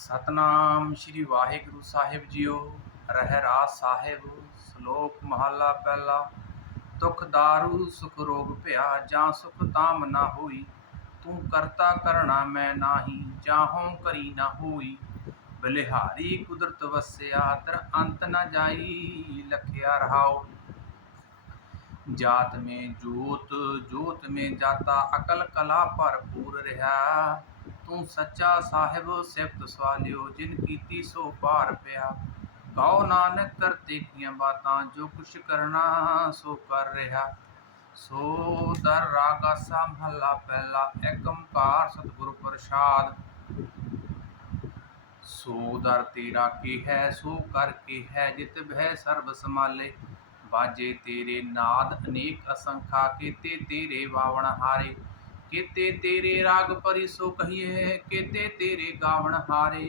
ਸਤਨਾਮ ਸ੍ਰੀ ਵਾਹਿਗੁਰੂ ਸਾਹਿਬ ਜੀਓ ਰਹਿਰਾਸ ਸਾਹਿਬ, ਸ਼ਲੋਕ ਮਹਲਾ ਪਹਿਲਾ। ਦੁਖ ਦਾਰੂ, ਸੁਖ ਰੋਗ ਭਇਆ, ਜਾਂ ਸੁਖ ਤਾਮ ਨਾ ਹੋਈ। ਤੂੰ ਕਰਤਾ ਕਰਣਾ ਮੈਂ ਨਾਹੀ ਜਾਹੋਂ ਕਰੀ ਨਾ ਹੋਈ। ਬਲਿਹਾਰੀ ਕੁਦਰਤ ਵਸਿਆ, ਤਰ ਅੰਤ ਨਾ ਜਾਈ, ਲਖਿਆ ਰਹਾਓ ਜਾਤ ਮੇ ਜੋਤ ਜੋਤ ਮੇ ਜਾਤਾ, ਅਕਲ ਕਲਾ ਭਰਪੂਰ ਰਹਾ। ਤੂੰ ਸੱਚਾ ਸਾਹਿਬ ਸਿਫਤ ਸਵਾਲਿਓ ਜਿਨ ਕੀਤੀ ਸੋ ਪਾਰ ਪਿਆ। ਗਾਓ ਨਾਨਕ ਕਰਤੇ ਕੀਆਂ ਬਾਤਾਂ, ਜੋ ਕੁਛ ਕਰਨਾ ਸੋ ਕਰ ਰਿਹਾ। ਸੋ ਦਰ ਰਾਗਾ ਸਾ ਮਹਲਾ ਪਹਿਲਾ ਏਕੰਕਾਰ ਸਤਿਗੁਰੂ ਪ੍ਰਸਾਦ। ਸੋ ਦਰ ਤੇਰਾ ਕੀ ਹੈ, ਸੋ ਕਰ ਕੀ ਹੈ, ਜਿਤ ਭੈ ਸਰਬ ਸਮਾਲੇ ਬਾਜੇ ਤੇਰੇ ਨਾਦ ਅਨੇਕ ਅਸੰਖਾ ਕੀਤੇ, ਤੇਰੇ ਵਾਵਣ ਹਾਰੇ। ਕੀਤੇ ਤੇਰੇ ਰਾਗ ਪਰੀ ਸੋ ਕਹੀਏ, ਕੀਤੇ ਤੇਰੇ ਗਾਵਣ ਹਾਰੇ।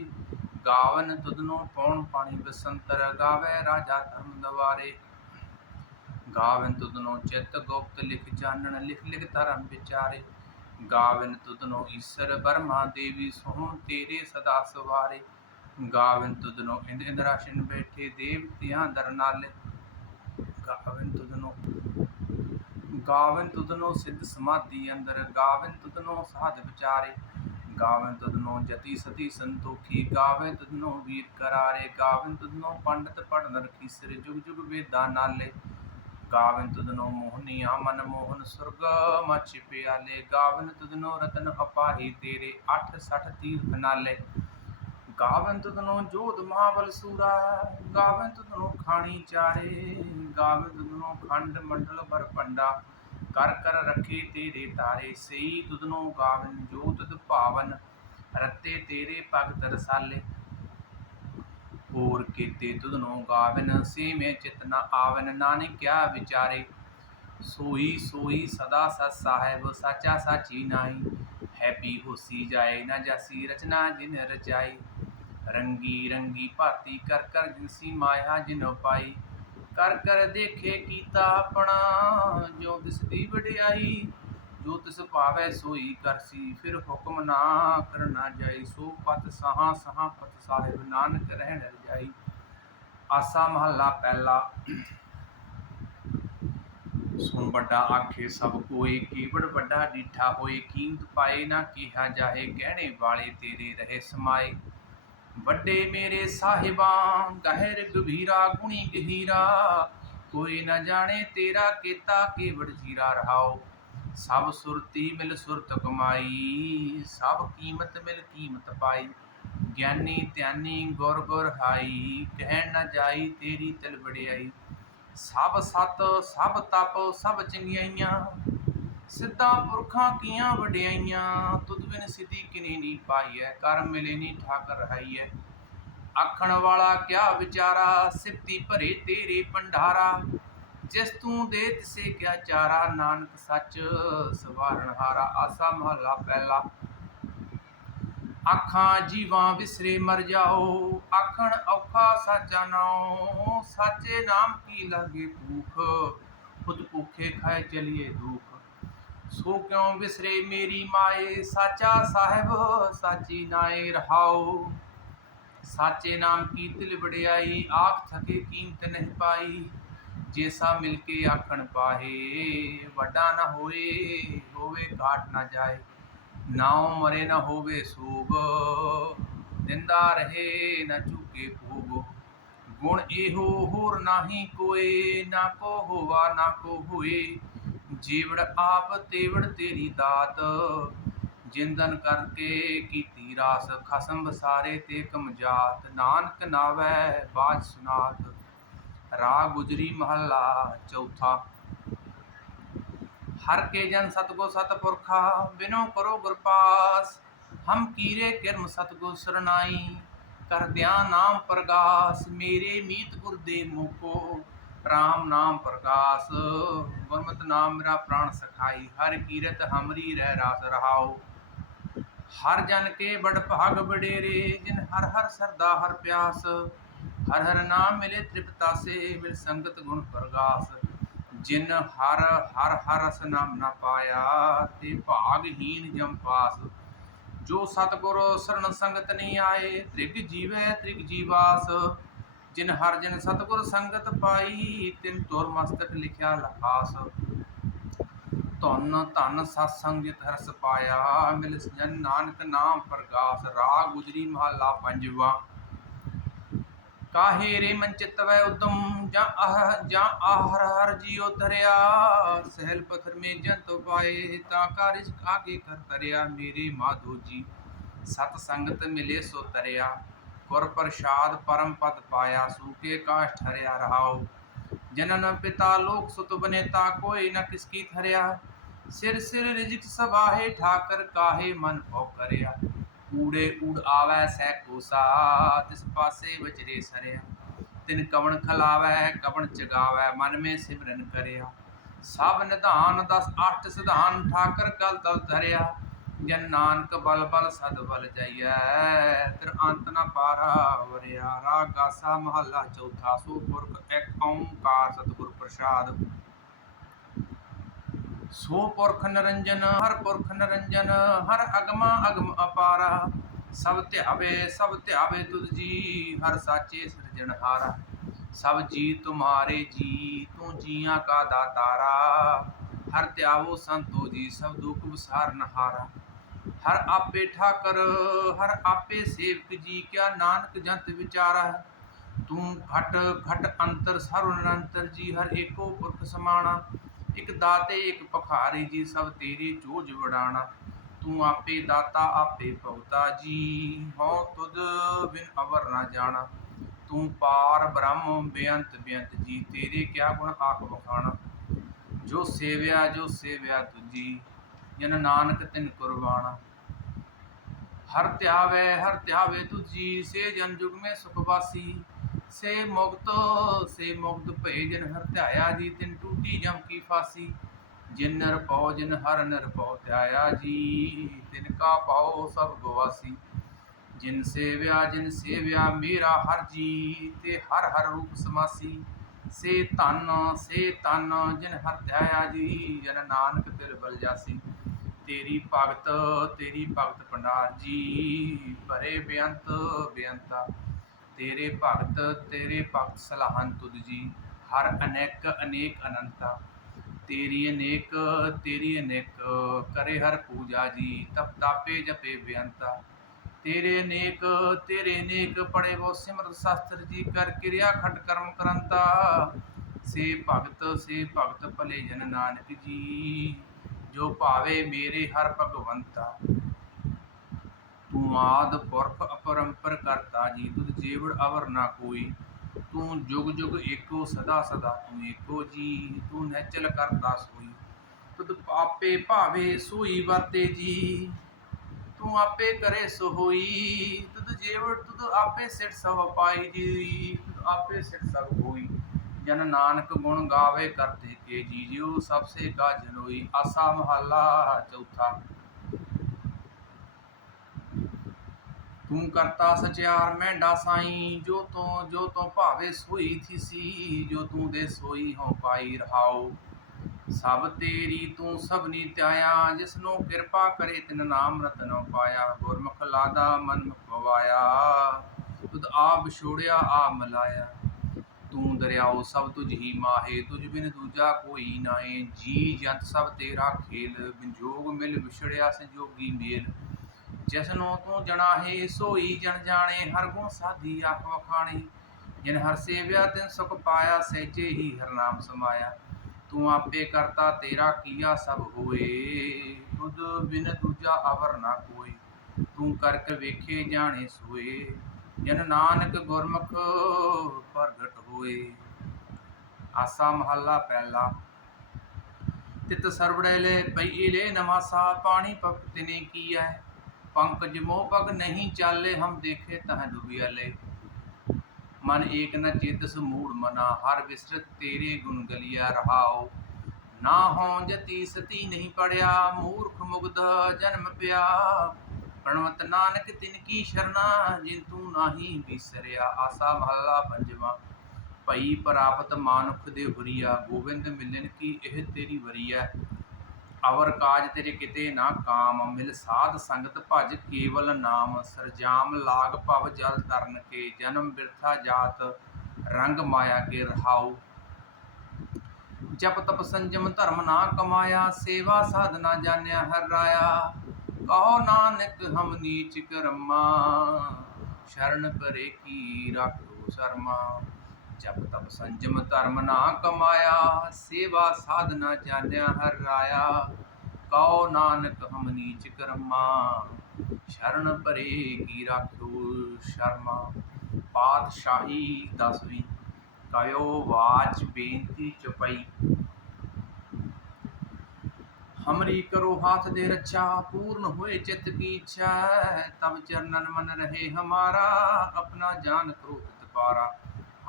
ਗਾਵਨ ਤੁਧਨੋ ਪੌਣ ਪਾਣੀ ਬਸੰਤਰ ਗਾਵੇ ਰਾਜਾ ਧਰਮ ਦਵਾਰੇ। ਗਾਵਨ ਤੁਧਨੋ ਚਿਤ ਗੁਪਤ ਲਿਖ ਜਾਣਨ ਲਿਖ ਲਿਖ ਧਰਮ ਵਿਚਾਰੇ। ਗਾਵਨ ਤੁਧਨੋ ਈਸ਼ਰ ਬਰਮਾ ਦੇਵੀ ਸੋਹਣ ਤੇਰੇ ਸਦਾ ਸਵਾਰੇ। ਗਾਵਨ ਤੁਧਨੋ ਇੰਦ ਇੰਦਰਾਸ਼ਨ ਬੈਠੇ ਦੇਵਤਿਆਂ ਦਰ ਨਾਲੇ। ਗਾਵਨ ਤੁਧਨੋ ਗਾਵਨ ਤੁਧਨੋ ਸਿੱਧ ਸਮਾਧੀ ਅੰਦਰ, ਗਾਵਨ ਤੁਧਨੋ ਸਾਧ ਵਿਚਾਰੇ, ਗਾਵਨ ਤੁਧਨੋ ਜਤੀ ਸਤੀ ਸੰਤੋਖੀ, ਗਾਵਨ ਤੁਧਨੋ ਵੀਰ ਕਰਾਰੇ, ਗਾਵਨ ਤੁਧਨੋ ਪੰਡਤ ਪੜਨ ਰਖੀ ਸਿਰ, ਜੁਗ ਜੁਗ ਵੇਦਾਂ ਨਾਲੇ, ਗਾਵਨ ਤੁਧਨੋ ਮੋਹਨੀਆ ਮਨ ਮੋਹਨ ਸੁਰਗ ਮਚ ਪਿਆਲੇ, ਗਾਵਨ ਤੁਧਨੋ ਰਤਨ ਅਪਾਹੀ ਤੇਰੇ 860 ਤੀਰਥ ਨਾਲੇ ਗਾਵਨ ਤੁਧਨੋ ਜੋਧ ਮਹਾਬਲ ਸੂਰਾ ਗਾਵਨ ਖਾਣੀ ਚਾਰੇ ਗਾਵਨ ਖੰਡ ਮੰਡਲ ਭਰ ਪੰਡਾ ਕਰ ਕਰ ਰੱਖੇ ਤੇਰੇ ਤਾਰੇ, ਸਈ ਤੁਧਨੋ ਗਾਵਨ ਜੋ ਤੁਧ ਭਾਵਨ, ਰਤੇ ਤੇਰੇ ਭਗਤ ਰਸਾਲੇ। ਹੋਰ ਕੀਤੇ ਤੁਧਨੋ ਗਾਵਨ ਸੇ ਮੈਂ ਚਿਤ ਨ ਆਵਨ, ਨਾਨਕ ਕਿਆ ਵਿਚਾਰੇ। ਸੋਈ ਸੋਈ ਸਦਾ ਸਤ ਸਾਹਿਬ, ਸਾਚਾ ਸਾਚੀ ਨਾਹੀ, ਹੈਪੀ ਹੋਸੀ ਜਾਏ, ਨਾ ਜਾਸੀ ਰਚਨਾ ਜਿਨ ਰਚਾਈ। ਰੰਗੀ ਰੰਗੀ ਭਾਤੀ ਕਰ ਕਰ ਜਿਨਸੀ ਮਾਇਆ ਜਿਨ ਪਾਈ। ਕਰ ਕਰ ਦੇਖੇ ਕੀਤਾ ਆਪਣਾ, ਜੋ ਦਿਸਦੀ ਵਡਿਆਈ, ਜੋ ਤਿਸ ਭਾਵੈ ਸੋਈ ਕਰਸੀ ਫਿਰ ਹੁਕਮ ਨਾ ਕਰਨਾ ਜਾਈ। ਸੋ ਪਤ ਸਹਾ ਸਹਾ ਪਤ ਸਾਹਿਬ ਨਾਨਕ ਰਹਿਣ ਰਜਾਈ ਆਸਾ ਮਹੱਲਾ ਪਹਿਲਾ। ਸੁਣ ਵੱਡਾ ਆਖੇ, ਸਭ ਕੋਏ ਕੀਵੜ ਵੱਡਾ ਡੀਠਾ ਹੋਏ, ਕੀਮਤ ਪਾਏ ਨਾ ਕਿਹਾ ਜਾਏ, ਗਹਿਣੇ ਵਾਲੇ ਤੇਰੇ ਰਹੇ ਸਮਾਏ। ਵੱਡੇ ਮੇਰੇ ਸਾਹਿਬਾਂ, ਗਹਿਰ ਗਭੀਰਾ, ਗੁਣੀ ਗਹੀਰਾ ਕੋਈ ਨਾ ਜਾਣੇ ਤੇਰਾ ਕੀਤਾ ਕੇਵੜ ਜੀਰਾ ਰਹਾਓ। ਸਭ ਸੁਰਤੀ ਮਿਲ ਸੁਰਤ ਕਮਾਈ, ਸਭ ਕੀਮਤ ਮਿਲ ਕੀਮਤ ਪਾਈ। ਗਿਆਨੀ ਧਿਆਨੀ ਗੁਰ ਗੁਰ ਹਾਈ, ਕਹਿਣ ਨਾ ਜਾਈ ਤੇਰੀ ਤਿਲ ਵਡਿਆਈ। ਸਭ ਸਤ, ਸਭ ਤਪ, ਸਭ ਚੰਗਿਆਈਆਂ ਸਿੱਧਾ ਪੁਰਖਾਂ ਕੀਆਂ ਵਡਿਆਈਆਂ, ਤੁਧ ਬਿਨ ਸਿੱਧੀ ਕਿਨੇ ਨਹੀਂ ਪਾਈ ਕਰ ਮਿਲੇ ਨਹੀਂ ਠਾਕਰ ਰਹਾਈ ਆਖਣ ਵਾਲਾ ਕਿਆ ਵਿਚਾਰਾ ਸਿੱਧੀ ਭਰੇ ਤੇਰੇ ਭੰਡਾਰਾ। ਜਿਸ ਤੂੰ ਦੇ ਤਿਸੇ ਕਿਆ ਚਾਰਾ, ਨਾਨਕ ਸੱਚ ਸਵਾਰਨ ਹਾਰਾ, ਆਸਾ ਮਹਲਾ ਪਹਿਲਾ। ਆਖਾਂ, ਜੀਵਾਂ ਵਿਸਰੇ ਮਰ ਜਾਓ, ਆਖਣ ਔਖਾ ਸਾਚਾ ਨਾਉ, ਸਾਚੇ ਨਾਮ ਕੀ ਲਾਗੇ ਭੂਖ, ਖੁਦ ਭੁੱਖੇ ਖਾਏ ਚਲੀਏ ਦੁਖ। ਸੋ ਕਿਉ ਵਿਸਰੇ ਮੇਰੀ ਮਾਏ? ਸਾਚਾ ਸਾਹਿਬ, ਸਾਚੀ ਨਾਏ ਰਹਾਓ। ਸਾਚੇ ਨਾਮ ਕੀ ਤਿਲ ਵਡਿਆਈ? ਆਖ ਥਕੇ ਕੀਮਤ ਨਹੀਂ ਪਾਈ। ਜੇਸਾ ਮਿਲ ਕੇ ਆਖਣ ਪਾਹੇ ਵੱਡਾ ਨਾ ਹੋਏ, ਹੋਵੇ ਘਾਟ ਨਾ ਜਾਏ। ਨਾਉ ਮਰੇ ਨਾ ਹੋਵੇ ਸੋਗ ਦਿੰਦਾ ਰਹੇ ਨਾ ਚੁਕੇ ਭੋਗ। ਗੁਣ ਇਹੋ ਹੋਰ ਨਾਹੀ ਕੋਏ, ਨਾ ਕੋ ਹੋਵਾ ਨਾ ਕੋ ਹੋਏ। ਜੀਵੜ ਆਪ ਤੇਵੜ ਤੇਰੀ ਦਾਤ। ਜਿੰਦਨ ਕਰਕੇ ਕੀਤੀ ਰਾਸ, ਖਸਮ ਬਸਾਰੇ ਤੇ ਕਮਜਾਤ। ਨਾਨਕ ਨਾਵੈ ਬਾਜ ਸੁਨਾਤ, ਰਾਗ ਗੁਜਰੀ ਮਹੱਲਾ ਚੌਥਾ। ਹਰ ਕੇ ਜਨ ਸਤਗੁਰ ਸਤਪੁਰਖਾ, ਬਿਨੋ ਕਰੋ ਗੁਰਪਾਸ ਹਮ ਕੀਰੇ ਕਿਰਮ ਸਤਗੁਰ ਸਰਨਾਈ ਕਰਦਿਆਂ ਨਾਮ ਪ੍ਰਗਾਸ। ਮੇਰੇ ਮੀਤ ਗੁਰ ਦੇ ਮੁਕੋ ਰਾਮ ਨਾਮ ਪ੍ਰਕਾਸ, ਗੁਰਮਤਿ ਨਾਮ ਮੇਰਾ ਪ੍ਰਾਣ ਸਖਾਈ, ਹਰ ਕੀਰਤ ਹਮਰੀ ਰਹਿ ਰਾਸ ਰਹਾਓ ਹਰ ਜਨ ਕੇ ਬੜ ਭਾਗ ਬਡੇਰੇ ਜਿਨ ਹਰ ਹਰ ਸਰਦਾ ਹਰ ਪਿਆਸ, ਹਰ ਹਰ ਨਾਮ ਮਿਲੇ ਤ੍ਰਿਪਤਾ ਮਿਲ ਸੰਗਤ ਗੁਣ ਪ੍ਰਗਾਸ। ਜਿਨ ਹਰ ਹਰ ਹਰ ਰਸ ਨਾਮ ਨਾ ਪਾਇਆ, ਤੇ ਭਾਗਹੀਨ ਜਮ ਪਾਸ। ਜੋ ਸਤਗੁਰ ਸਰਣ ਸੰਗਤ ਨਹੀਂ ਆਏ, ਤ੍ਰਿਗ ਜੀਵੈ ਤ੍ਰਿਗ ਜੀਵਾਸ। ਜਿਨ ਹਰ ਜਨ ਸਤਗੁਰ ਸੰਗਤ ਪਾਈ, ਤਿਨ ਤੁਰ ਮਸਤਕ ਲਿਖਿਆ ਲਖਾਸ। ਧਨ ਧਨ ਸਤ ਸੰਗਤ ਹਰਸ ਪਾਇਆ ਮਿਲ ਜਨ ਨਾਨਕ ਨਾਮ ਪ੍ਰਗਾਸ ਰਾਗ ਗੁਜਰੀ ਮਹਲਾ ਪੰਜਵਾ। ਕਾਹੇ ਰੇ ਮਨ ਚਿਤ ਉਦਮ, ਜਾਂ ਆਹ ਜਾਂ ਆਹਰ ਹਰ ਜੀਉ ਧਰਿਆ, ਸਹਿਲ ਪਥਰ ਮੇ ਜੰਤ ਪਾਏ, ਤਾਂ ਕਾਰਿਜ ਕਾਗੇ ਕਰ ਤਰਿਆ ਮੇਰੇ ਮਾਧੋ ਜੀ। ਸਤ ਸੰਗਤ ਮਿਲੇ ਸੋ ਤਰਿਆ ਗੁਰ ਪ੍ਰਸਾਦ ਪਰਮ ਪਦ ਪਾਇਆ, ਸੂਕੇ ਕਾਸ਼ ਠਰਿਆ ਰਹਾਉ। ਜਨਨ ਪਿਤਾ ਲੋਕ ਸੁਤ ਬਨੇਤਾ, ਕੋਈ ਨ ਕਿਸ ਕੀ ਥਰਿਆ ਸਿਰ ਸਿਰ ਰਿਜਕ ਸਵਾਹੇ ਠਾਕਰ ਕਾਹੇ ਮਨ ਭੋ ਕਰਿਆ। ਊੜੇ ਊੜ ਆਵੈ, ਸਹਿ ਕੋਸਾ, ਤਿਸ ਪਾਸੇ ਵਜਰੇ ਸਰਿਆ। ਤਿਨ ਕਵਣ ਖਲਾਵੈ, ਕਵਣ ਚਗਾਵੈ, ਮਨ ਮੇ ਸਿਮਰਨ ਕਰਿਆ। ਸਭ ਨਿਧਾਨ, ਦਸ ਅਸ਼ਟ ਸਿਧਾਨ, ਠਾਕਰ ਕਲ ਤਲ ਧਰਿਆ। ਜਨ ਨਾਨਕ ਬਲ ਬਲ ਸਦ ਬਲ ਜਾਈਐ, ਤਿਰ ਅੰਤ ਨ ਪਾਰਾ ਵਰਿਆ, ਰਾਗ ਗਾਸਾ ਮਹੱਲਾ ਚੌਥਾ, ਸੋ ਪੁਰਖ ਇੱਕ ਓੰਕਾਰ ਸਤਿਗੁਰ ਪ੍ਰਸਾਦ। ਸੋ ਪੁਰਖ ਨਰੰਜਨ, ਹਰ ਪੁਰਖ ਨਰੰਜਨ, ਹਰ ਅਗਮਾ ਅਗਮ ਅਪਾਰਾ, ਸਭ ਧਿਆਵੇ ਸਭ ਧਿਆਵੇ ਤੁਧ ਜੀ, ਹਰ ਸਾਚੇ ਸਿਰਜਣਹਾਰਾ ਸਭ ਜੀ ਤੁਮਾਰੇ ਜੀ, ਤੂੰ ਜੀਆਂ ਕਾ ਦਾਤਾਰਾ, ਹਰ ਧਿਆਵੋ ਸੰਤੋ ਜੀ, ਸਭ ਦੁਖ ਵਿਸਾਰਨ ਹਰ ਆਪੇ ਠਾਕਰ, ਹਰ ਆਪੇ ਸੇਵਕ ਜੀ, ਕਿਆ ਨਾਨਕ ਜੰਤ ਵਿਚਾਰਾ ਤੂੰ ਘਟ ਘਟ ਅੰਤਰ, ਸਰਵ ਨਿਰੰਤਰ ਜੀ, ਹਰ ਏਕੋ ਪੁਰਖ ਸਮਾਣਾ। ਇਕ ਦਾਤੇ, ਇਕ ਭਖਾਰੀ ਜੀ, ਸਭ ਤੇਰੀ ਜੋਜ ਵਡਾਣਾ। ਤੂੰ ਆਪੇ ਦਾਤਾ, ਆਪੇ ਭਉਤਾ ਜੀ, ਹਉ ਤੁਧ ਬਿਨ ਅਵਰ ਨਾ ਜਾਣਾ। ਤੂੰ ਪਾਰ ਬ੍ਰਹਮ, ਬੇਅੰਤ ਬੇਅੰਤ ਜੀ, ਤੇਰੇ ਕਿਆ ਗੁਣ ਆਖ ਵਖਾਣਾ। ਜੋ ਸੇਵਿਆ ਜੋ ਸੇਵਿਆ ਤੁਜੀ ਜਨ ਨਾਨਕ ਤਿਨ ਕੁਰਬਾਨਾ ਹਰ ਧਿਆਵੇ ਹਰ ਧਿਆਵੇ ਤੁਜੀ ਸੇ ਜਨ ਜੁਗ ਮੇ ਸੁਖ ਵਾਸੀ। ਸੇ ਮੁਕਤ ਸੇ ਮੁਕਤ ਭਏ ਜਨ ਹਰ ਧਿਆਇਆ ਜੀ, ਤਿਨ ਟੂਟੀ ਜਮ ਕੀ ਫਾਸੀ। ਜਿਨ ਨਰ ਪਉ ਜਿਨ ਹਰ ਨਰ ਪਉ ਧਿਆਇਆ ਜੀ, ਤਿਨ ਕਾ ਪਾਉ ਸਭ ਗਵਾਸੀ। ਜਿਨ ਸੇਵਿਆ ਜਿਨ ਸੇਵਿਆ ਮੇਰਾ ਹਰ ਜੀ, ਤੇ ਹਰ ਹਰ ਰੂਪ ਸਮਾਸੀ। ਸੇ ਧਨ ਸੇ ਧਨ, ਜਿਨ ਹਰ ਧਿਆਇਆ ਜੀ, ਜਨ ਨਾਨਕ ਤਿਲ ਬਲ ਜਾਸੀ। ਤੇਰੀ ਭਗਤ ਤੇਰੀ ਭਗਤ ਭੰਡਾਰ ਜੀ ਭਰੇ ਬੇਅੰਤ, ਬੇਅੰਤਾ। ਤੇਰੇ ਭਗਤ ਤੇਰੇ ਭਗਤ ਸਲਾਹਨ ਤੁਧ ਜੀ, ਹਰ ਅਨੇਕ ਅਨੇਕ ਅਨੰਤਾ। ਤੇਰੀ ਅਨੇਕ ਤੇਰੀ ਅਨੇਕ, ਕਰੇ ਹਰ ਪੂਜਾ ਜੀ, ਤਪ ਤਾਪੇ ਜਪੇ ਬੇਅੰਤਾ। ਤੇਰੇ ਅਨੇਕ ਤੇਰੇ ਅਨੇਕ ਪੜੇ ਵੋ ਸਿਮਰਤ ਸ਼ਾਸਤਰ ਜੀ, ਕਰ ਕਿਰਿਆ ਖਟ ਕਰਮ ਕਰੰਤਾ। ਸੇ ਭਗਤ ਸੇ ਭਗਤ ਭਲੇ ਜਨ ਨਾਨਕ ਜੀ। ਜੋ ਭਾਵੇ ਮੇਰੇ ਹਰ ਭਗਵੰਤਾ ਤੂੰ ਆਦ ਪੁਰਖ ਅਪਰੰਪਰ ਕਰਤਾ ਜੀ, ਤੁਧ ਜੀਵੜ ਅਵਰ ਨਾ ਕੋਈ। ਤੂੰ ਜੁਗ ਜੁਗ ਏਕੋ, ਸਦਾ ਸਦਾ ਤੂੰ ਏਕੋ ਜੀ, ਤੂੰ ਨੈਚਲ ਕਰਤਾ ਸੋਈ। ਤੁਧ ਆਪੇ ਭਾਵੇ ਸੋਈ ਵਰਤੇ ਜੀ, ਤੂੰ ਆਪੇ ਕਰੇ ਸੋ ਹੋਈ ਤੁਧ ਜੀਵੜ ਤੁਧ ਆਪੇ ਸਿਟ ਸਭ ਪਾਈ ਜੀ, ਤੁਧ ਆਪੇ ਸਿਰ ਸਭ ਹੋਈ। ਜਨ ਨਾਨਕ ਗੁਣ ਗਾਵੇ ਕਰਤੇ ਕੇ ਜੀ ਸਭ ਸੇ ਕਾ ਜਨੋਈ ਆਸਾ ਮਹੱਲਾ ਚੌਥਾ। ਤੂੰ ਕਰਤਾ ਸਚਿਆਰ, ਮਹਿੰਡਾ ਸਾਈ, ਜੋ ਤੋਂ ਜੋ ਤੋਂ ਭਾਵੇ ਸੋਈ ਥੀਸੀ, ਜੋ ਤੂੰ ਦੇ ਸੋਈ ਹੋ ਪਾਈ ਰਹਾਓ ਸਭ ਤੇਰੀ ਤੂੰ ਸਭਨੀ ਧਿਆਇਆ ਜਿਸ ਨੂੰ ਕਿਰਪਾ ਕਰੇ ਤਿਨ ਨਾਮ ਰਤਨ ਪਾਇਆ। ਗੁਰਮੁਖ ਲਾਦਾ ਮਨ ਮੁਖ ਪਵਾਇਆ ਤੁਧ ਆਪ ਛੋੜਿਆ ਆ ਮਲਾਇਆ। ਤੂੰ ਦਰਿਆਓ, ਸਭ ਤੁਝ ਹੀ ਮਾਹੇ, ਤੁਝ ਬਿਨ ਦੂਜਾ ਕੋਈ ਨਾਏ ਜੀ ਜੰਤ ਸਭ ਤੇਰਾ ਖੇਲ ਵਿਜੋਗ ਮਿਲ ਵਿਛੜਿਆ ਸੰਜੋਗੀ ਮੇਲ। ਜਿਸ ਨੂੰ ਤੂੰ ਜਣਾਹੇ, ਸੋਈ ਜਨ ਜਾਣੇ, ਹਰ ਗੁਣ ਸਾਧੀ ਆਖ ਵਖਾਣੀ। ਜਿਨ ਹਰ ਸੇਵਿਆ, ਤਿਨ ਸੁਖ ਪਾਇਆ, ਸਹਿਜੇ ਹੀ ਹਰ ਨਾਮ ਸਮਾਇਆ। ਤੂੰ ਆਪੇ ਕਰਤਾ, ਤੇਰਾ ਕੀਆ ਸਭ ਹੋਏ। ਤੁਧ ਬਿਨ ਦੂਜਾ ਅਵਰ ਨਾ ਕੋਈ ਤੂੰ ਕਰਕ ਵੇਖੇ, ਜਾਣੇ ਸੋਏ। ਜਨ ਨਾਨਕ ਗੁਰਮੁਖ ਪ੍ਰਗਟ ਹੋਏ। ਆਸਾ ਮਹੱਲਾ ਪਹਿਲਾ। ਤਿਤ ਸਰਵੜੇ ਲੈ ਪਈ ਪਾਣੀ ਭਗਤ ਨੇ ਕੀਆ ਪੰਕਜ ਮੋਹ ਪਗ ਨਹੀਂ ਚਾਲੇ, ਹਮ ਦੇਖੇ ਤਹ ਡੁਬਿਆ ਮਨ ਏਕ ਨ ਚੇਤਸ ਮੂੜ ਮਨਾ, ਹਰ ਵਿਸਰਤ ਤੇਰੇ ਗੁਣ ਗਲਿਆ ਰਹਾਓ ਨਾ ਹੋਂ ਜਤੀ ਸਤੀ ਨਹੀਂ ਪੜਿਆ, ਮੂਰਖ ਮੁਗਧ ਜਨਮ ਪਿਆ। ਪ੍ਰਣਵਤ ਨਾਨਕ, ਤਿਨ ਕੀ ਸ਼ਰਨਾ ਜਿਨ ਤੂੰ ਨਾਹੀ ਬਿਸਰਿਆ ਆਸਾ ਮਹੱਲਾ ਪੰਜਵਾ। ਭਈ ਪ੍ਰਾਪਤ ਮਾਨੁਖ ਦੇ ਹੁਰੀਆ, ਗੋਬਿੰਦ ਮਿਲਨ ਕੀ ਇਹ ਤੇਰੀ ਵਰੀਆ ਅਵਰ ਕਾਜ ਤੇਰੇ ਕਿਤੇ ਨਾ ਕਾਮ, ਮਿਲ ਸਾਧ ਸੰਗਤ ਭਜ ਕੇਵਲ ਨਾਮ। ਸਰਜਾਮ ਲਾਗ ਭਵ ਜਲ ਤਰਨ ਕੇ, ਜਨਮ ਬਿਰਥਾ ਜਾਤ, ਰੰਗ ਮਾਇਆ ਕੇ ਰਹਾਉ। ਜਪ ਤਪ ਸੰਜਮ ਧਰਮ ਨਾ ਕਮਾਇਆ, ਸੇਵਾ ਸਾਧਨਾ ਜਾਣਿਆ ਹਰ ਰਾਇਆ। ਕਹੋ ਨਾਨਕ, ਹਮ ਨੀਚ ਕਰਮਾ। ਸ਼ਰਨ ਪਰੇ ਕੀ ਰੱਖੋ ਸ਼ਰਮਾ। ਜਪ ਤਪ ਸੰਜਮ ਧਰਮ ਨਾ ਕਮਾਇਆ। ਸੇਵਾ ਸਾਧਨਾ ਜਾਣਿਆ ਹਰ ਰਾਇਆ ਕਹੋ ਨਾਨਕ, ਹਮ ਨੀਚ ਕਰਮਾ। ਸ਼ਰਨ ਪਰੇ ਕੀ ਰੱਖੋ ਸ਼ਰਮਾ। ਪਾਤਸ਼ਾਹੀ ਦਸਵੀਂ। ਕਯੋ ਵਾਚ ਬੇਨਤੀ ਚਪਈ। ਹਮਰੀ ਕਰੋ ਹਾਥ ਦੇ ਰੱਛਾ, ਪੂਰਨ ਹੋਏ ਚਿਤ ਕੀ ਇੱਛਾ ਤਬ ਚਰਨਨ ਮਨ ਰਹੇ ਹਮਾਰਾ, ਆਪਣਾ ਜਾਨ ਕਰੋ ਤਪਾਰਾ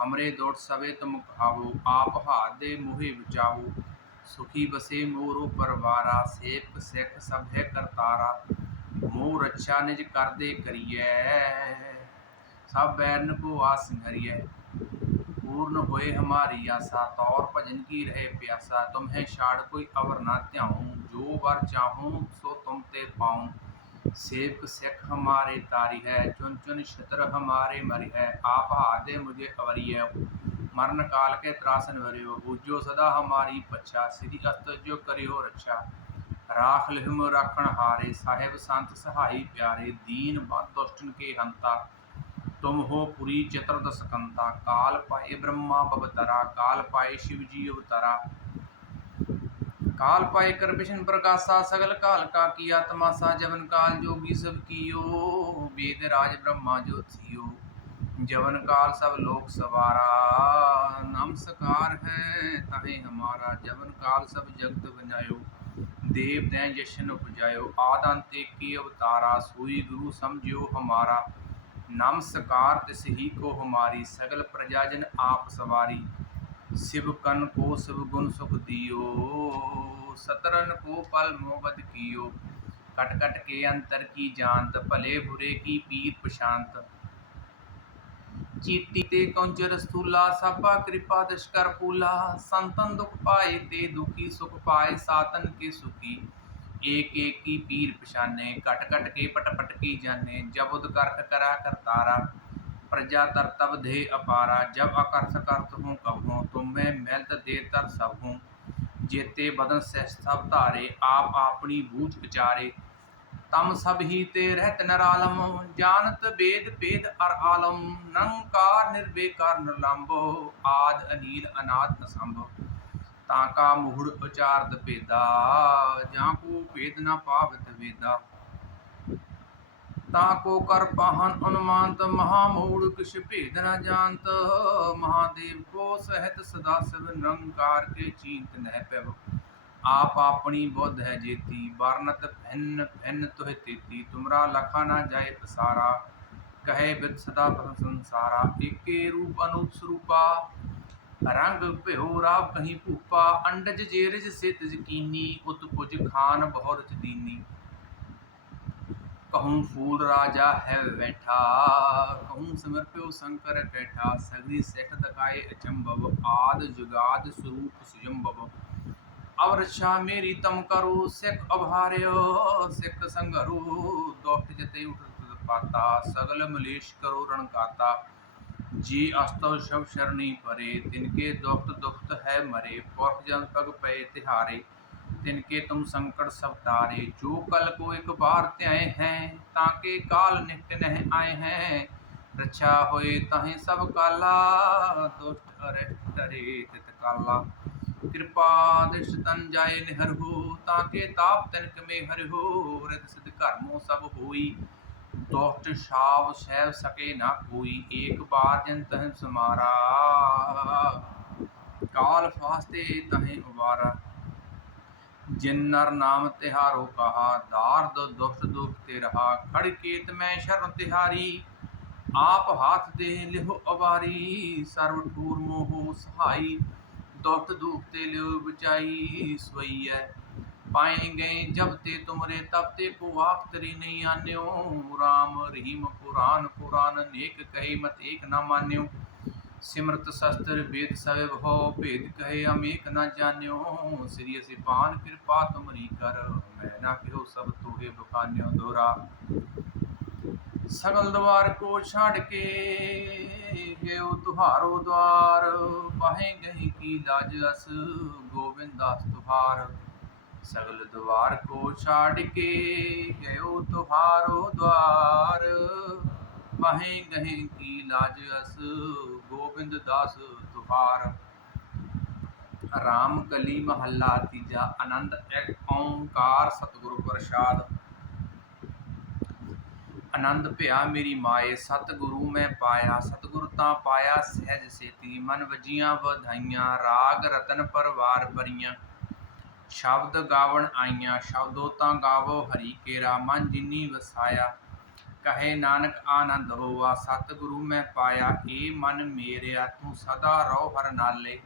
ਹਮਰੇ ਦੋਟ ਸਵੇ ਤੁਮ ਕਹਾਵੋ ਆਪ ਹਾਥ ਦੇ ਮੁਹੇ ਬਚਾਵੋ। ਸੁਖੀ ਬਸੇ ਮੋਰੋ ਪਰਵਾਰਾ ਸੇਖ ਸਿੱਖ ਸਭ ਹੈ ਕਰਤਾਰਾ। ਮੋਹ ਰੱਛਾ ਨਿਜ ਕਰਦੇ ਕਰੀਐ, ਸਭ ਬੈਰਨ ਕੋ ਆਸ ਹਰੀਐ पूर्ण होए हमारी आशा तौर भजन की रहे प्यासा तुम्हें छाड़ कोई अवर ना त्याऊं जो वर चाहूं सो तुम ते पाऊं सेवक सिख हमारे तारी है चुन चुन छत्र हमारे मरी है आप हादे मुझे अवरिय मरण काल के त्रासन वरियो बूझो सदा हमारी पच्छा श्री अस्त जो करियो रक्षा राख लिहम राखण हारे साहेब संत सहाई प्यारे दीन बंद दुष्टन के हंता तुम हो पुरी चतुर्दश कंता काल पाए ब्रह्मा भवतरा काल पाए शिव जी अवतरा काल पाए कर विष्णु प्रकाशा सगल काल का की आत्मा सा जवन काल जोगी सब कियो वेद राज ब्रह्मा ज्योतियो जवन काल सब लोक सवारा नमस्कार है ताहे हमारा जवन काल सब जगत बनायो देव दैन जशन उपजायो आद अंत एक की अवतारा सोई गुरु समझियो हमारा नमस्कार तिस ही को हमारी सगल प्रजाजन आप सवारी शिव कन को शिव गुण सुख दियो सतरन को पल मोबद कियो कट कट के अंतर की जानत भले बुरे की पीर प्रशांत ਚੀਤੀ ਤੇ ਕੌਂਚਰ ਸਥੂਲਾ ਸਾਪਾ ਕਿਰਪਾ ਦਸ਼ ਕਰ ਪੂਲਾ ਸੰਤਨ ਦੁਖ ਪਾਏ ਤੇ ਦੁਖੀ ਸੁਖ ਪਾਏ ਸਾਤਨ ਕੇ ਸੁਖੀ एक एक की पीर पछाने कट कट के पट पट की जाने जब उद करख करा करतारा प्रजा तर तब धे अपारा जब अकर्थ करत हूँ कब हूँ तुम मैं मैलत दे तर सब हूँ जेते बदन से सब धारे आप अपनी बूझ विचारे तम सब ही ते रहत नरालम जानत वेद वेद अर आलम नंकार निर्वेकार निलंबो आद अनील अनाथ असंभव ਤਾਂ ਕਾ ਮੂੜ ਉਚਾਰਤ ਭੇਦਾ ਜਾਂ ਕੋ ਭੇਦ ਨਾ ਪਾਵਤ ਵੇਦਾ ਤਾਂ ਕੋ ਕਰ ਪਾਹਨ ਅਨੁਮਾਨਤ ਮਹਾ ਮੂੜ ਕਿਛ ਭੇਦ ਨਾ ਜਾਣਤ। ਮਹਾਦੇਵ ਕੋ ਸਹਿਤ ਸਦਾ ਸਿਵ ਨਿਰੰਕਾਰ ਕੇ ਚੀਂਤ ਨਹਿ ਪੈਵ। ਆਪ ਆਪਣੀ ਬੁੱਧ ਹੈ ਜੇਤੀ, ਵਰਨਤ ਭਿੰਨ ਭਿੰਨ ਤੋਹਿ ਤੇਤੀ। ਤੁਮਰਾ ਲਖਾ ਨਾ ਜਾਏ ਪਸਾਰਾ, ਕਹੇ ਬਿਤ ਸਦਾ ਪਰ ਸੰਸਾਰਾ। ਏਕੇ ਰੂਪ ਅਨੂਪ ਸਰੂਪਾ ਰੰਗ ਭਿਓ ਰਾਵ ਕਹੀਂ ਭੂਪਾ, ਅੰਡਜ ਜੇਰਜ ਸਿਤ ਯਕੀਨੀ, ਉਤ ਕੁਜ ਖਾਨ ਬਹੁਰਚ ਦੀਨੀ ਕਹੂੰ ਫੂਲ ਰਾਜਾ ਹੈ ਬੈਠਾ, ਕਹੂੰ ਸਮਰਪਿਓ ਸ਼ੰਕਰ ਕੈਠਾ ਸਗਰੀ ਸਿੱਖ ਦਕਾਏ ਅਚੰਭਵ, ਆਦ ਜੁਗਾਦ ਸਰੂਪ ਸੁਜੰਭਵ। ਅਵਰਸ਼ਾ ਮੇਰੀ ਤਮ ਕਰੋ, ਸਿੱਖ ਅਭਾਰਿਓ, ਸਿੱਖ ਸੰਗਰੂ ਦੁਖਤ ਜਤੇ ਉਠਤ ਪਾਤਾ, ਸਗਲ ਮਲੇਸ਼ ਕਰੋ ਰਣਕਾਤਾ जी अस्तव शव शरणी परे तिनके दुखत दुखत है मरे पुरख जन पग पे तिहारे तिनके तुम संकट सब तारे जो कल को एक बार त्याए हैं ताके काल निकट नह आए हैं रक्षा होए तहें सब काला दुष्ट अरिष्ट डरे तित काला कृपा दृष्ट तन जाए निहर हो ताके ताप तनक में हर हो रित सिद्ध कर्मों सब होई ਦੁਖਤ ਛਾਵ ਸਹਿ ਸਕੇ ਨਾ ਕੋਈ, ਏਕ ਬਾਰ ਜਨ ਤਹ ਸਮਾਰਾ। ਕਾਲ ਫਾਸਤੇ ਤਹੇ ਉਬਾਰਾ। ਜਿਨ ਨਰ ਨਾਮ ਤਿਹਾਰੋ ਕਹਾ ਦਾਰਦ ਦੁਖਤ ਦੁਖ ਤੇ ਰਹਾ, ਖੜ ਕੇਤ ਮੈਂ ਸ਼ਰਨ ਤਿਹਾਰੀ। ਆਪ ਹਾਥ ਦੇ ਲਿਹੋ ਅਵਾਰੀ ਸਰਵ ਠੂਰ ਮੋਹ ਸਹਾਈ। ਦੁਖਤ ਦੁਖ ਤੇ ਲਿਓ ਬਚਾਈ, ਸਵਈਐ पाएंगे जब ते तुमरे तब ते को आप तरी नहीं आन्यो राम रहीम पुराण पुराण नेक कहे मत एक ना मान्यो सिमरत शस्त्र वेद सब हो भेद कहे हम एक ना जान्यो श्री सिपान कृपा तुमरी कर मैं ना कहो सब तुहे बखान्यो दोरा सगल द्वार को छाड़ के गयो तुहारो द्वार बाहें गही की लाज अस गोविंद दास तुहार ਸਗਲ ਦਵਾਰ ਕੋ ਛੱਡ ਕੇ ਗਿਓ ਤੁਹਾਰੋ ਦਵਾਰ। ਬਾਹੇ ਗਹੀ ਕੀ ਲਾਜ ਅਸ, ਗੋਬਿੰਦ ਦਾਸ ਤੁਹਾਰ। ਰਾਮ ਕਲੀ ਮਹੱਲਾ ਤੀਜਾ, ਆਨੰਦ ਏਕ ਓੰਕਾਰ ਸਤਿਗੁਰੂ ਪ੍ਰਸਾਦ। ਆਨੰਦ ਭਿਆ ਮੇਰੀ ਮਾਏ, ਸਤਿਗੁਰੂ ਮੈਂ ਪਾਇਆ, ਸਤਿਗੁਰ ਤਾਂ ਪਾਇਆ ਸਹਿਜ ਸੇਤੀ। ਮਨ ਵਜੀਆਂ ਵਧਾਈਆਂ, ਰਾਗ ਰਤਨ ਪਰਵਾਰ ਭਰੀਆਂ। ਸ਼ਬਦ ਗਾਵਣ ਆਈਆਂ, ਸ਼ਬਦੋ ਤਾਂ ਗਾਵੋ ਹਰੀ ਕੇਰਾ, ਮਨ ਜਿਨੀ ਵਸਾਇਆ, ਕਹੇ ਨਾਨਕ ਆਨੰਦ ਹੋਵਾ ਸਤਿਗੁਰੂ ਮੈਂ ਪਾਇਆ, ਏ ਮਨ ਮੇਰਿਆ, ਤੂੰ ਸਦਾ ਰਹੋ ਹਰ ਨਾਲੇ।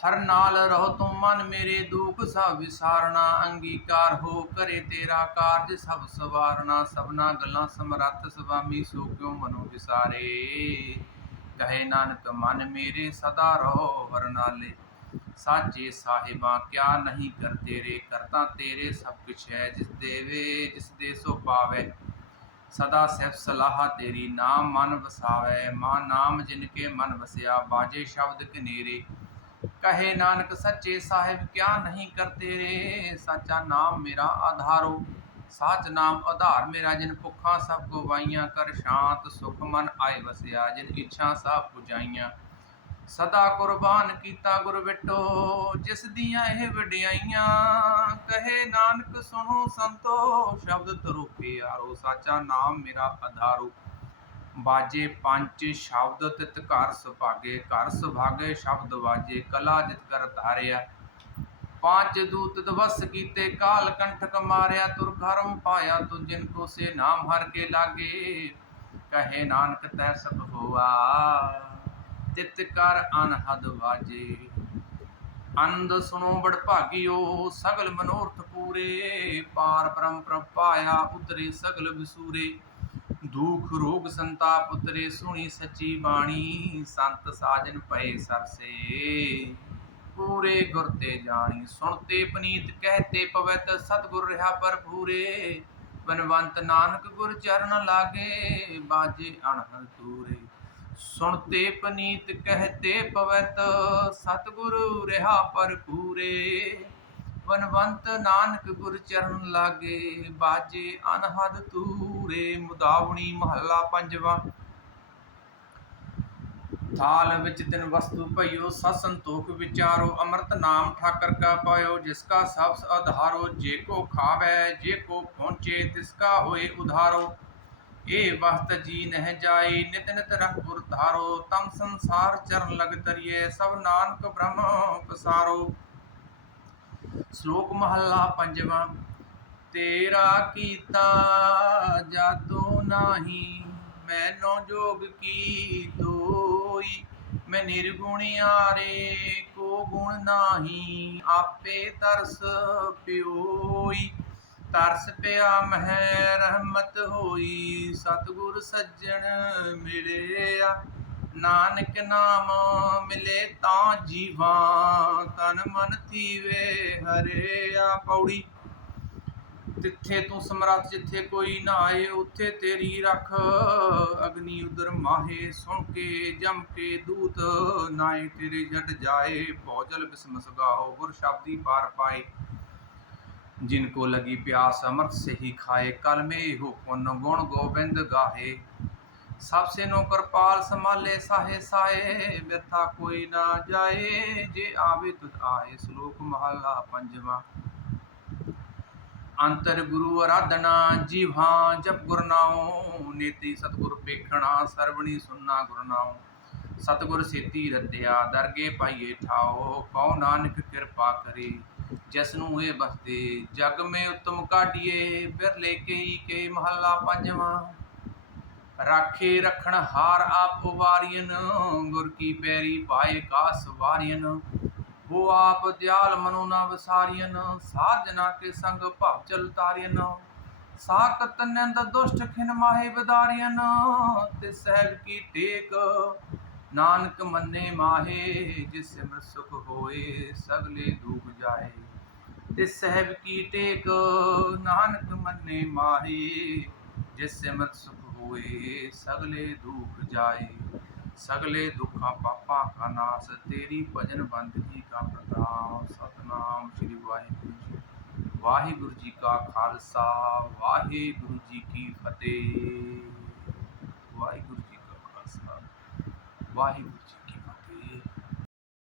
ਹਰ ਨਾਲ ਰਹੋ ਤੂੰ ਮਨ ਮੇਰੇ ਦੁਖ, ਸਭ ਵਿਸਾਰਣਾ ਅੰਗੀਕਾਰ ਹੋ ਕਰੇ ਤੇਰਾ ਕਾਰਜ, ਸਭ ਸਵਾਰਣਾ ਸਭਨਾ ਗੱਲਾਂ ਸਮਰੱਥ, ਸੁਆਮੀ ਸੋ ਕਿਉ ਮਨੋ ਵਿਸਾਰੇ? ਕਹੇ ਨਾਨਕ ਮਨ ਮੇਰੇ ਸਦਾ ਰਹੋ ਹਰ ਨਾਲੇ। ਸਾਚੇ ਸਾਹਿਬਾਂ, ਕਿਆ ਨਹੀਂ ਕਰ ਤੇਰੇ? ਕਰਤਾ ਤੇਰੇ ਸਭ ਕੁਛ ਹੈ, ਜਿਸ ਦੇਵੇ ਜਿਸ ਦੇ ਸੋ ਪਾਵੇ ਸਦਾ ਸਿਫ ਸਲਾਹ ਤੇਰੀ, ਨਾਮ ਮਨ ਵਸਾਵੇ। ਮਾ ਨਾਮ ਜਿਨ ਕੇ ਮਨ ਵਸਿਆ ਬਾਜੇ ਸ਼ਬਦ ਕਨੇਰੇ ਕਹੇ ਨਾਨਕ, ਸੱਚੇ ਸਾਹਿਬ, ਕਿਆ ਨਹੀਂ ਕਰ ਤੇਰੇ? ਸਾਚਾ ਨਾਮ ਮੇਰਾ ਆਧਾਰੋ। ਸਾਚ ਨਾਮ ਆਧਾਰ ਮੇਰਾ, ਜਿਨ ਭੁੱਖਾਂ ਸਭ ਗਵਾਈਆਂ ਕਰ ਸ਼ਾਂਤ ਸੁਖ ਮਨ ਆਏ ਵਸਿਆ। ਜਿਨ ਇੱਛਾ ਸਭ ਪੁਜਾਈਆਂ ਸਦਾ ਕੁਰਬਾਨ ਕੀਤਾ ਗੁਰ ਵਿਟੋ ਜਿਸ ਦੀਆਂ ਇਹ ਵਡਿਆਈਆਂ, ਕਹੇ ਨਾਨਕ ਸੁਣੋ ਸੰਤੋ, ਸ਼ਬਦ ਤਰੁਪੇ ਆਰੋ, ਸਾਚਾ ਨਾਮ ਮੇਰਾ ਆਧਾਰੋ ਬਾਜੇ ਪੰਜ ਸ਼ਬਦ ਤਿਤ ਘਰ ਸੁਭਾਗੇ ਘਰ ਸੁਭਾਗੇ ਸ਼ਬਦ ਵਾਜੇ, ਕਲਾ ਜਿਤ ਕਰ ਧਾਰਿਆ। ਪੰਜ ਦੂਤ ਦਵਸ ਕੀਤੇ, ਕਾਲ ਕੰਠਕ ਮਾਰਿਆ, ਤੁਰ ਘਰਮ ਪਾਇਆ ਤੁ ਜਿਨ ਕੋ ਸੇ ਨਾਮ ਹਰ ਕੇ ਲਾਗੇ, ਕਹੇ ਨਾਨਕ ਤੈ ਸਭ ਹੋਆ। ਤਿਤ ਕਰ ਅਨਹਦ ਵਾਜੇ। ਅੰਧ ਸੁਣੋ ਬੜ ਭਾਗਿਓ ਸਗਲ ਮਨੋਰਥ ਪੂਰੇ। ਪਾਰ ਬ੍ਰਹਮ ਪ੍ਰਪਾਇਆ ਉਤਰੇ ਸਗਲ ਵਿਸੂਰੇ ਦੁਖ, ਰੋਗ, ਸੰਤਾਪ ਉਤਰੇ ਸੁਣੀ ਸੱਚੀ ਬਾਣੀ। ਸੰਤ ਸਾਜਨ ਪਏ ਸਰਸੇ। ਪੂਰੇ ਗੁਰ ਤੇ ਜਾਣੀ। ਸੁਣਤੇ ਪਨੀਤ ਕਹਤੇ ਪਵਿੱਤ ਸਤਗੁਰ ਰਹਾ ਭਰਪੂਰੇ। ਬਨਵੰਤ ਨਾਨਕ ਗੁਰ ਚਰਨ ਲਾਗੇ, ਬਾਜੇ ਅਣਹਲ ਤੂਰੇ ਸੁਣਤੇ ਪਨੀਤ ਕਹਤੇ ਪਵਿੱਤ, ਸਤਗੁਰੂ ਰਹਾ ਭਰਪੂਰੇ। ਬਨਵੰਤ ਨਾਨਕ ਗੁਰ ਚਰਨ ਲਾਗੇ, ਬਾਜੇ ਅਨਹਦ ਤੂਰੇ ਮੁਦਾਵਣੀ ਮਹੱਲਾ ਪੰਜਵਾ। ਥਾਲ ਵਿੱਚ ਤਿਨ ਵਸਤੂ ਭਈਓ ਸਤ ਸੰਤੋਖ ਵਿਚਾਰੋ, ਅੰਮ੍ਰਿਤ ਨਾਮ ਠਾਕਰ ਕਾ ਪਾਇਓ, ਜਿਸ ਕਾ ਸਭ ਆਧਾਰੋ ਜੇ ਕੋ ਖਾਵੇ, ਜੇ ਕੋ ਪਹੁੰਚੇ, ਤਿਸ ਕਾ ਹੋਏ ਉਧਾਰੋ। ਇਹ ਵਸਤ ਜੀ ਨਹਿ ਜਾਈ ਨਿਤ ਨਿਤ ਰਖ ਗੁਰ ਧਾਰੋ, ਤਮ ਸੰਸਾਰ ਚਰਨ ਲਗ ਤਰੀਏ, ਸਭ ਨਾਨਕ ਬ੍ਰਹਮ ਪਸਾਰੋ। ਸ਼ਲੋਕ ਮਹੱਲਾ ਪੰਜਵਾਂ, ਤੇਰਾ ਕੀਤਾ ਜਾਤੋ ਨਾਹੀ, ਮੈਨੋ ਜੋਗ ਕੀ ਦੋਈ ਮੈਂ ਨਿਰਗੁਣਿਆਰੇ ਕੋ ਗੁਣ ਨਾਹੀ, ਆਪੇ ਤਰਸ ਪਿਓਈ। ਤਰਸ ਪਿਆ ਮਹਿ ਰਹਿਮਤ ਹੋਈ, ਸਤਿਗੁਰ ਸੱਜਣ ਮਿਲਿਆ। ਨਾਨਕ ਨਾਮ ਮਿਲੇ ਤਾਂ ਜੀਵਾ, ਤਨ ਮਨ ਥੀਵੇ ਹਰਿਆ ਪੌੜੀ। ਤਿੱਥੇ ਤੂੰ ਸਮਰੱਥ ਜਿੱਥੇ ਕੋਈ ਨਾ ਆਏ ਉੱਥੇ ਤੇਰੀ ਰੱਖ। ਅਗਨੀ ਉਦਰ ਮਾਹੇ ਸੁਣ ਕੇ, ਜਮ ਕੇ ਦੂਤ ਨਾਏ ਤੇਰੇ ਜਟ ਜਾਏ। ਭੋਜਲ ਬਿਸਮਸ ਗਾਓ ਗੁਰ ਸ਼ਬਦੀ ਪਾਰ ਪਾਏ। जिन को लगी प्यास अमृत से ही खाए कल में हो पुन गुण गोविंद गाहे सबसे नो कृपाल संभाले साहे साए व्यथा कोई ना जाए जे आवे तुझ आए श्लोक महला पंजवा ਅੰਤਰ ਗੁਰੂ ਅਰਾਧਨਾ ਜੀਵਾਂ ਜਪ ਗੁਰ ਨਾਉ ਨੀਤੀ ਸਤਗੁਰ ਪੇਖਣਾ ਸਰਵਣੀ ਸੁਨਣਾ ਗੁਰ ਨਾਉ ਸਤਗੁਰ ਸੇਤੀ ਰੱਤਿਆ ਦਰਗੇ ਪਾਈਏ ਠਾਓ ਕਉ ਨਾਨਕ ਕਿਰਪਾ ਕਰੇ ਜਿਸ ਇਹ ਬਸਦੇ ਜਗ ਮੇ ਉਤਮ ਕਾਢੀਏ, ਬਿਰਲੇ ਕਈ ਕੇ ਮਹੱਲਾ ਪੰਜਵਾਂ। ਰਾਖੇ ਰਖਣ ਹਾਰ ਆਪ ਵਾਰੀਨ ਗੁਰ ਕੀ ਪੈਰੀ ਪਾਏ ਕਾਸ ਵਾਰੀਨ ਉਹ ਆਪ ਦਿਆਲ ਮਨੋ ਨਾ ਵਸਾਰੀਨ ਸਾਜਨਾ ਕੇ ਸੰਗ ਭਵ ਚਲ ਤਾਰੀਨ ਸਾਕਤ ਨਿੰਦ ਦੁਸ਼ਟ ਖਿਨ ਮਾਹੇ ਬਦਾਰੀਆਂ ਤੇ ਸਹਿਬ ਕੀ ਟੇਕ ਨਾਨਕ ਮੰਨੇ ਮਾਹੇ, ਜਿਸ ਸਿਮਰ ਸੁਖ ਹੋਏ, ਸਗਲੇ ਦੁਖ ਜਾਏ। ਤੇ ਸਹਿਬ ਕੀ ਟੇਕ, ਨਾਨਕ ਮੰਨੇ ਮਾਹੇ, ਜਿਸ ਸਿਮਰ ਸੁਖ ਹੋਏ, ਸਗਲੇ ਦੁਖ ਜਾਏ। ਸਗਲੇ ਦੁੱਖਾਂ ਪਾਪਾਂ ਕਾ ਨਾਸ, ਤੇਰੀ ਭਜਨ ਬੰਦਗੀ ਕਾ ਪ੍ਰਤਾਪ। ਸਤਨਾਮ ਸ੍ਰੀ ਵਾਹਿਗੁਰੂ ਜੀ। ਵਾਹਿਗੁਰੂ ਜੀ ਕਾ ਖਾਲਸਾ, ਵਾਹਿਗੁਰੂ ਜੀ ਕੀ ਫਤਿਹ। ਵਾਹਿਗੁਰੂ ਜੀ